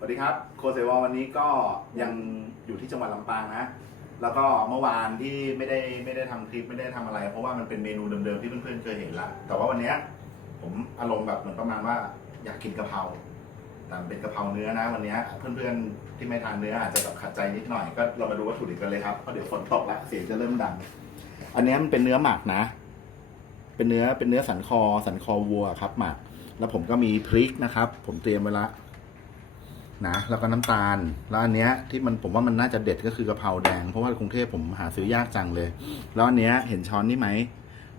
สวัสดีครับโคเซวอวันนี้ก็ยังอยู่ที่จังหวัดลำปางนะ แล้วก็เมื่อวานที่ไม่ได้ไม่ได้ทำคลิปไม่ได้ทำอะไร เพราะว่ามันเป็นเมนูเดิมๆที่เพื่อนๆเคยเห็นละแต่ว่าวันเนี้ยผมอารมณ์แบบเหมือนประมาณว่าอยากกินกะเพราแต่เป็นกะเพราเนื้อนะวันเนี้ยเพื่อนๆที่ไม่ทานเนื้ออาจจะแบบขัดใจนิดหน่อยก็เรามาดูวัตถุดิบกันเลยครับเพราะเดี๋ยวฝนตกแล้วเสียงจะเริ่มดัง อันเนี้ยมันเป็นเนื้อหมักนะ เป็นเนื้อเป็นเนื้อสันคอสันคอวัวครับหมัก แล้วผมก็มีพริกนะครับ ผมเตรียมไว้ละ นะแล้วก็น้ำตาล แล้วอันเนี้ยที่มันผมว่ามันน่าจะเด็ดก็คือกะเพราแดง เพราะว่ากรุงเทพผมหาซื้อยากจังเลย แล้วอันเนี้ยเห็นช้อนนี่ไหม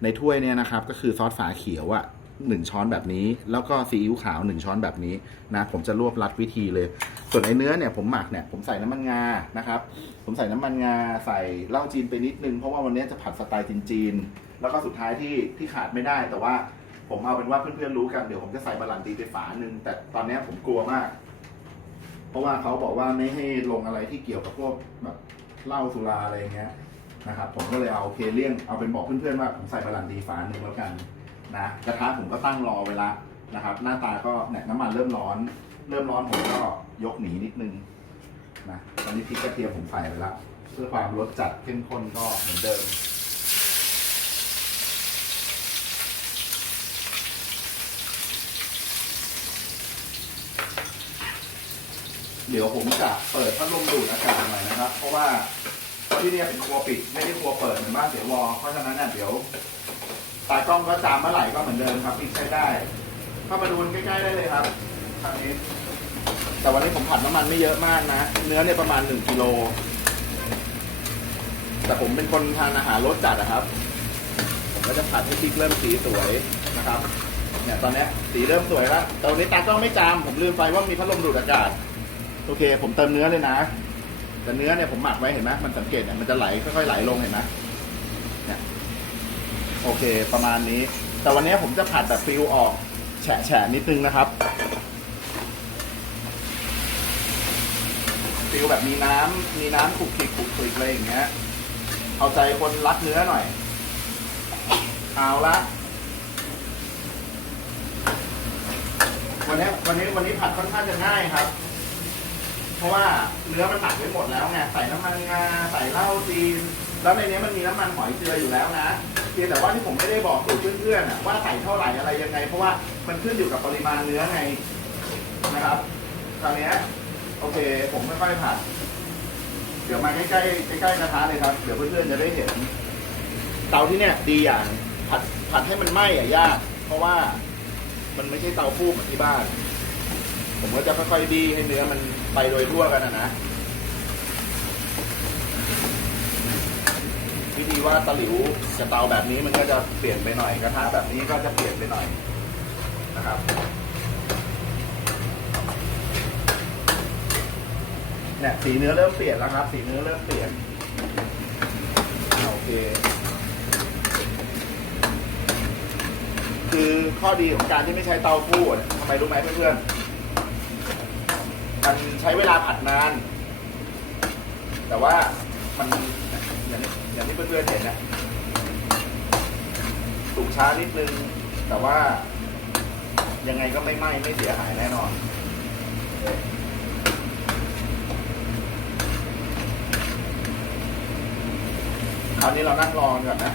ในถ้วยเนี่ยนะครับ ก็คือซอสฝาเขียวอะหนึ่งช้อนแบบนี้ แล้วก็ซีอิ๊วขาวหนึ่งช้อนแบบนี้นะผมจะรวบรัดวิธีเลย ส่วนไอ้เนื้อเนี่ยผมหมักเนี่ยผมใส่น้ำมันงานะครับ ผมใส่น้ำมันงาใส่เหล้าจีนไปนิดนึงเพราะว่าวันนี้จะผัดสไตล์จีนๆแล้วก็สุดท้ายที่ที่ขาดไม่ได้ แต่ว่าผมเอาเป็นว่าเพื่อนๆรู้กันเดี๋ยวผมจะใส่บาลันตีไปฝาหนึ่งแต่ตอนนี้ผมกลัวมาก เพราะว่าเขาบอกว่าไม่ให้ลงอะไรที่เกี่ยวกับพวกแบบเหล้าสุราอะไรเงี้ยนะครับผมก็เลยเอาโอเคเลี่ยงเอาเป็นบอกเพื่อนๆว่าผมใส่บาลันดีฝาหนึ่งแล้วกันนะกระทะผมก็ตั้งรอไว้ละนะครับ หน้าตาก็เนี่ยน้ำมันเริ่มร้อน เริ่มร้อนผมก็ยกหนีนิดนึงนะตอนนี้พริกกระเทียมผมใส่ไปละเพื่อความรสจัดเข้มข้นก็เหมือนเดิม เดี๋ยวผมจะเปิดพัดลมดูดอากาศหน่อยนะครับ เพราะว่าที่นี่เป็นครัวปิดไม่ได้ครัวเปิดเหมือนบ้านเสียวอเพราะฉะนั้นเนี่ยเดี๋ยวตากล้องก็จามเมื่อไหร่ก็เหมือนเดิมครับปิดใช้ได้เข้ามาดูใกล้ๆได้เลยครับทางนี้ แต่วันนี้ผมผัดน้ำมันไม่เยอะมากนะ เนื้อเนี่ยประมาณหนึ่งกิโลแต่ผมเป็นคนทานอาหารรสจัดนะครับผมก็จะผัดให้พริกเริ่มสีสวยนะครับเนี่ยตอนนี้สีเริ่มสวยแล้วแต่วันนี้ตากล้องไม่จามผมลืมไปว่ามีพัดลมดูดอากาศ โอเค ผมเติมเนื้อเลยนะ แต่เนื้อเนี่ยผมหมักไว้เห็นไหมมันสังเกตเนี่ยมันจะไหลค่อยๆไหลลงเห็นไหมเนี่ยโอเค ประมาณนี้ แต่วันนี้ผมจะผัดแบบฟิวออกแฉะๆนิดนึงนะครับฟิลแบบมีน้ำมีน้ำขลุกคลิกขุกคลิกอะไรอย่างเงี้ย เอาใจคนรักเนื้อหน่อย เอาละ วันนี้วันนี้วันนี้ผัดค่อนข้างจะง่ายครับ เพราะว่าเนื้อมันหมักไว้หมดแล้วไงใส่น้ำมันงาใส่เหล้าจีน แล้วในนี้มันมีน้ำมันหอยเจืออยู่แล้วนะเพียงแต่ว่าที่ผมไม่ได้บอกสูตรเพื่อนๆว่าใส่เท่าไหร่อะไรยังไง เพราะว่ามันขึ้นอยู่กับปริมาณเนื้อไงนะครับตอนนี้โอเค ผมค่อยๆผัด เดี๋ยวมาใกล้ๆใกล้ๆกระทะเลยครับ เดี๋ยวเพื่อนๆจะได้เห็น เตาที่เนี่ยดีอย่างผัดผัดให้มันไหม้อะยาก เพราะว่ามันไม่ใช่เตาฟูเหมือนที่บ้าน ผมก็จะค่อยๆดีให้เนื้อมัน ไปโดยทั่วกันนะนะ วิธีว่าตะหลิวกับเตาแบบนี้มันก็จะเปลี่ยนไปหน่อยกระทะแบบนี้ก็จะเปลี่ยนไปหน่อยนะครับเนี่ยสีเนื้อเริ่มเปลี่ยนแล้วครับ สีเนื้อเริ่มเปลี่ยนโอเค คือข้อดีของการที่ไม่ใช้เตาฟูอะทำไมรู้ไหมเพื่อนๆ มันใช้เวลาผัดนาน แต่ว่ามันอย่างอย่างที่เพื่อนๆเห็นนะสุกช้านิดนึง แต่ว่ายังไงก็ไม่ไหม้ไม่เสียหายแน่นอนคราวนี้เรานั่งรอก่อนนะ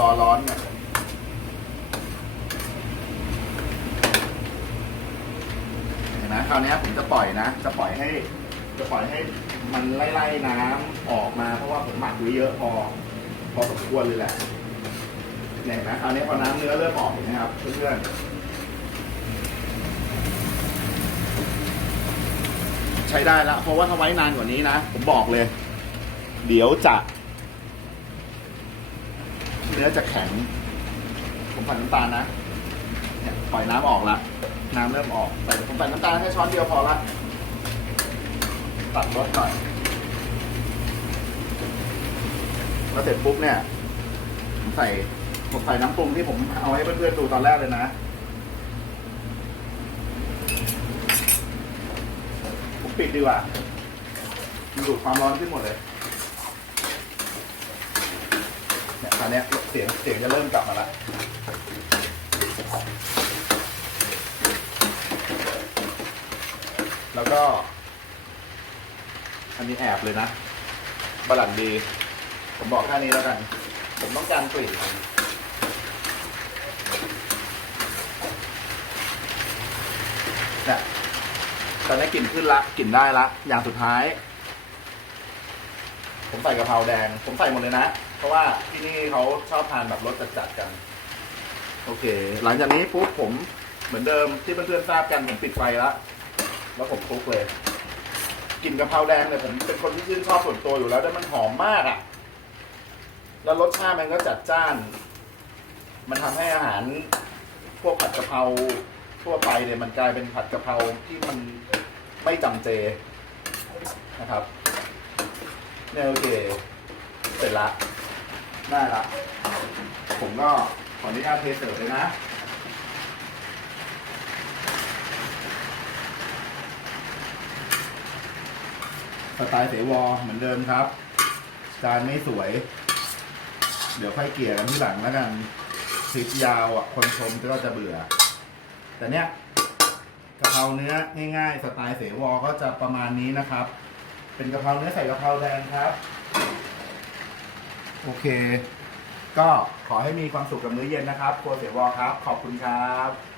รอร้อนก่อนเนไหมคราวนี้ผมจะปล่อยนะ จะปล่อยให้ จะปล่อยให้มันไล่ๆน้ำออกมา เพราะว่าผมหมักไว้เยอะพอ พอสมควรเลยแหละเนี่ยนไหมคราวนี้พอน้ำเนื้อเริ่มออกเห็นไหมครับเพื่อนๆใช้ได้แล้วเพราะว่าถ้าไว้นานกว่านี้นะผมบอกเลย เดี๋ยวจะ เนื้อจะแข็ง ผมใส่น้ำตาลนะเนี่ยปล่อยน้ำออกละ น้ำเริ่มออกใส่ผมใส่น้ำตาลแค่ช้อนเดียวพอละตัดรสหน่อยแล้วเสร็จปุ๊บเนี่ยผมใส่ผมใส่น้ำปรุงที่ผมเอาให้เพื่อนๆดูตอนแรกเลยนะผมปิดดีกว่ามันดูดความร้อนขึ้นหมดเลยเนี่ยตอนเนี้ยเสียงเสียงจะเริ่มกลับมาละ แล้วก็ อันนี้แอบเลยนะบาลันดี ผมบอกแค่นี้แล้วกัน ผมต้องการกลิ่นเนี่ยตอนนี้กลิ่นขึ้นละกลิ่นได้ละ อย่างสุดท้าย ผมใส่กะเพราแดง ผมใส่หมดเลยนะ เพราะว่าที่นี่เขาชอบทานแบบรสจัดๆกัน โอเค หลังจากนี้ปุ๊บผมเหมือนเดิมที่เพื่อนๆทราบกันผมปิดไฟแล้ว แล้วผมคลุกเลยกลิ่นกะเพราแดงเนี่ยผมเป็นคนที่ชื่นชอบส่วนตัวอยู่แล้วด้วยมันหอมมากอะ่ะ แล้วรสชาติมันก็จัดจ้าน มันทำให้อาหารพวกผัดกะเพราทั่วไปเนี่ยมันกลายเป็นผัดกะเพราที่มันไม่จำเจนะครับเนี่ยโอเคเสร็จละ ได้ละ ผมก็ขออนุญาตเทเสิร์ฟเลยนะ สไตล์เสวอเหมือนเดิมครับ จานไม่สวย เดี๋ยวค่อยเกลี่ยกันที่หลังแล้วกันคลิปยาวอะ คนชมก็จะเบื่อ แต่เนี้ยกะเพราเนื้อง่ายๆ สไตล์เสวอก็จะประมาณนี้นะครับ เป็นกะเพราเนื้อใส่กะเพราแดงครับ โอเค ก็ขอให้มีความสุขกับมื้อเย็นนะครับครัวเสวอครับ ขอบคุณครับ